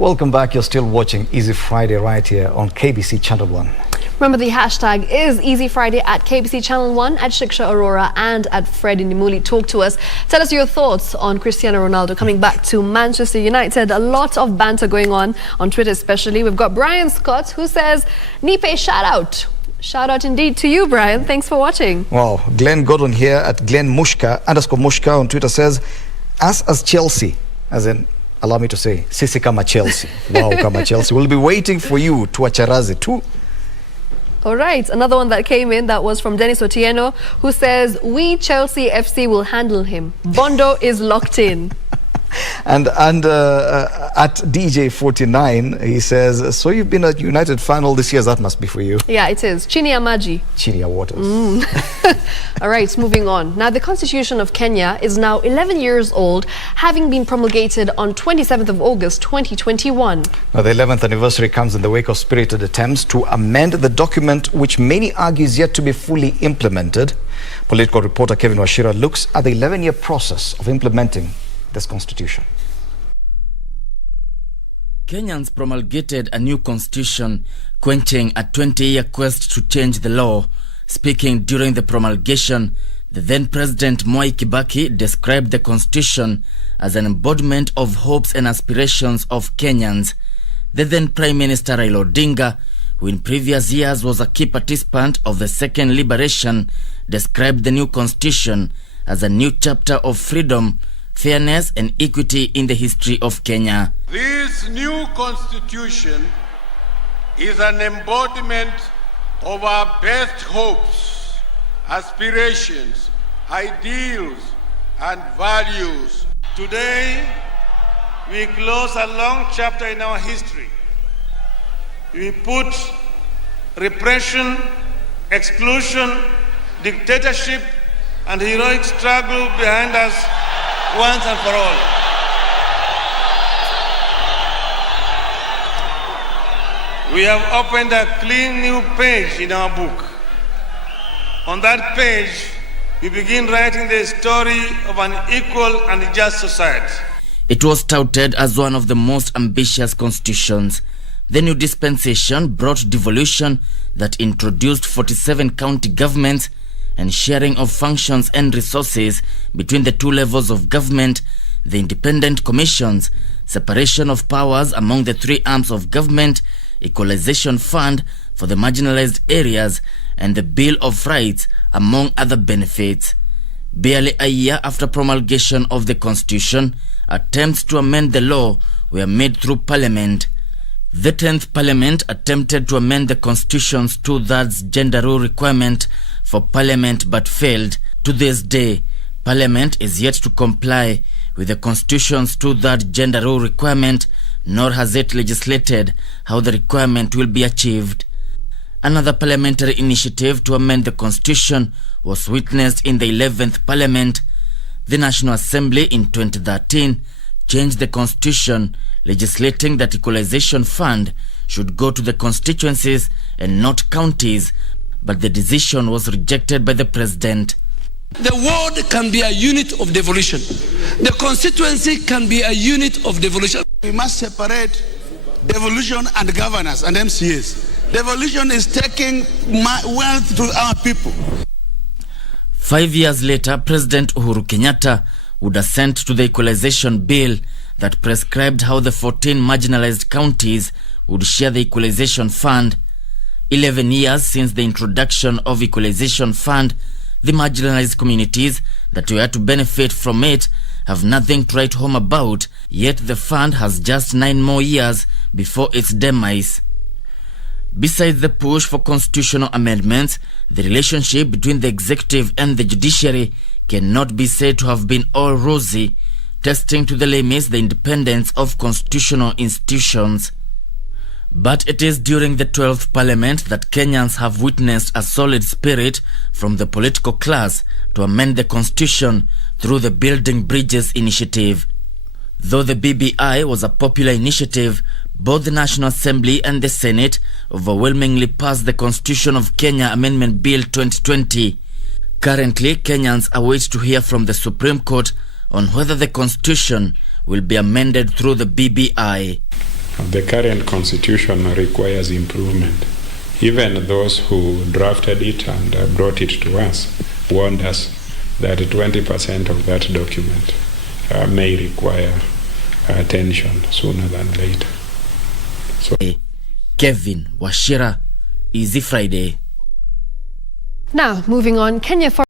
Welcome back. You're still watching Easy Friday right here on KBC Channel 1. Remember, the hashtag is Easy Friday at KBC Channel 1, at Shiksha Aurora and at Freddie Nimuli. Talk to us. Tell us your thoughts on Cristiano Ronaldo coming back to Manchester United. A lot of banter going on Twitter especially. We've got Brian Scott who says, Nipe, shout out. Shout out indeed to you, Brian. Thanks for watching. Wow. Glenn Gordon here at Glenn Mushka _Mushka on Twitter says, us as Chelsea, as in, allow me to say, sisi kama Chelsea. Wow, kama Chelsea. We'll be waiting for you to Acharaze too. All right, another one that came in, that was from Dennis Otieno, who says, we Chelsea FC will handle him. Bondo is locked in. And at DJ49, he says, so you've been a United fan all this year, that must be for you. Yeah, it is. Chini ya maji. Chini ya waters. All right, moving on. Now, the Constitution of Kenya is now 11 years old, having been promulgated on 27th of August, 2021. Now, the 11th anniversary comes in the wake of spirited attempts to amend the document, which many argue is yet to be fully implemented. Political reporter Kevin Wachira looks at the 11-year process of implementing this constitution. Kenyans promulgated a new constitution, quenching a 20-year quest to change the law. Speaking during the promulgation, the then President Mwai Kibaki described the constitution as an embodiment of hopes and aspirations of Kenyans. The then Prime Minister Raila Odinga, who in previous years was a key participant of the Second Liberation, described the new constitution as a new chapter of freedom, fairness and equity in the history of Kenya. This new constitution is an embodiment of our best hopes, aspirations, ideals and values. Today, we close a long chapter in our history. We put repression, exclusion, dictatorship and heroic struggle behind us once and for all. We have opened a clean new page in our book. On that page, we begin writing the story of an equal and just society. It was touted as one of the most ambitious constitutions. The new dispensation brought devolution that introduced 47 county governments and sharing of functions and resources between the two levels of government, the independent commissions, separation of powers among the three arms of government, equalization fund for the marginalized areas, and the Bill of Rights, among other benefits. Barely a year after promulgation of the Constitution, attempts to amend the law were made through Parliament. The 10th Parliament attempted to amend the Constitution's 2/3 gender rule requirement for Parliament but failed. To this day, Parliament is yet to comply with the Constitution's 2/3 gender rule requirement, nor has it legislated how the requirement will be achieved. Another parliamentary initiative to amend the Constitution was witnessed in the 11th Parliament. The National Assembly in 2013 changed the Constitution, legislating that equalization fund should go to the constituencies and not counties, but the decision was rejected by the President. The ward can be a unit of devolution. The constituency can be a unit of devolution. We must separate devolution and governance and MCAs. Devolution is taking wealth to our people. 5 years later, President Uhuru Kenyatta would assent to the equalization bill that prescribed how the 14 marginalized counties would share the equalization fund. 11 years since the introduction of equalization fund, the marginalized communities that were to benefit from it have nothing to write home about, yet the fund has just 9 more years before its demise. Besides the push for constitutional amendments, the relationship between the executive and the judiciary cannot be said to have been all rosy, testing to the limits the independence of constitutional institutions. But it is during the 12th Parliament that Kenyans have witnessed a solid spirit from the political class to amend the Constitution through the Building Bridges initiative. Though the BBI was a popular initiative, both the National Assembly and the Senate overwhelmingly passed the Constitution of Kenya Amendment Bill 2020. Currently, Kenyans await to hear from the Supreme Court on whether the Constitution will be amended through the BBI. The current constitution requires improvement. Even those who drafted it and brought it to us warned us that 20% of that document may require attention sooner than later. So, Kevin Wachira, Easy Friday. Now, moving on, Kenya